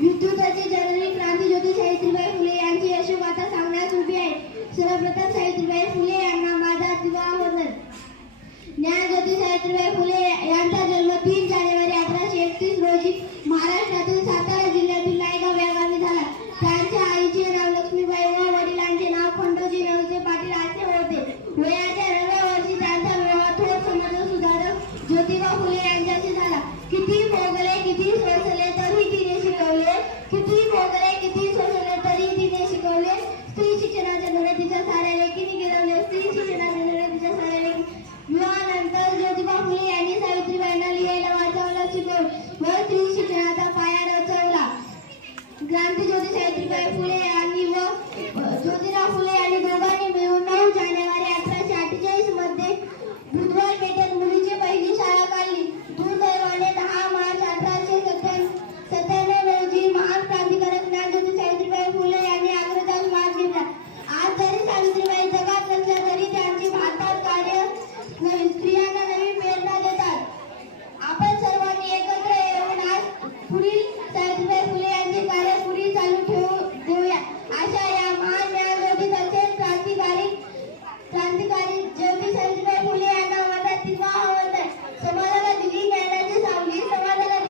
विद्युताची जननी क्रांतिज्योती सावित्रीबाई फुले यांची यशोगाथा सांगण्यास उभी आहे. सर्वप्रथम सावित्रीबाई फुले यांना माझा अभिवादन. ज्ञानज्योती सावित्रीबाई फुले यांचा जन्म 3 जानेवारी 1831 रोजी महाराष्ट्रातील सातारा जिल्ह्यातील नायगाव या गावी झाला. त्यांच्या आईचे नाव लक्ष्मीबाई व वडिलांचे नाव खंडोजी नवसे पाटील असे होते. वयाच्या 9व्या वर्षी त्यांचा विवाह थोर समाज सुधारक ज्योतिबा फुले यांच्याशी झाला. किती भोगले किती सोसले तरी तिने शिकवले, किती भोगले किती सोसले तरी तिने शिकवले. स्त्री शिक्षणाच्या धडतीच्या साऱ्या लेखीने गिरवले. स्त्री शिक्षणाच्या धडतीच्या साऱ्या लेखी. विवाहानंतर ज्योतिबा फुले यांनी सावित्रीबाईंना लिहायला वाचायला शिकवले व स्त्री शिक्षणाचा पाया रचवला. क्रांतिज्योती सावित्रीबाई फुले